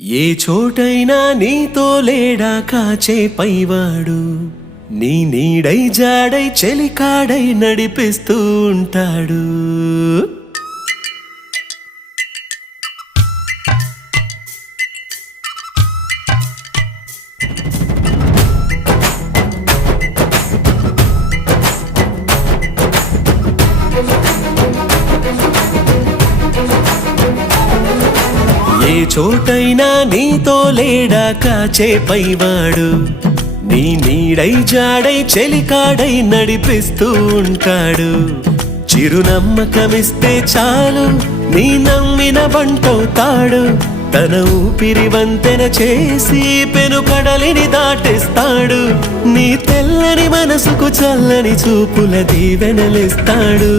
ఏ చోటైనా నీతో లేడా కాచే పైవాడు, నీ నీడై జాడై చెలికాడై నడిపిస్తూ ఉంటాడు. ఏ చోటైనా నీతో లేడా కాచే పైవాడు, నీ నీడై జాడై చెలికాడై నడిపిస్తూ ఉంటాడు. చిరునమ్మకమిస్తే చాలు నీ నమ్మిన బంటవుతాడు. తన ఊపిరి వంతెన చేసి పెను కడలిని దాటేస్తాడు. నీ తెల్లని మనసుకు చల్లని చూపుల దీవెనలిస్తాడు.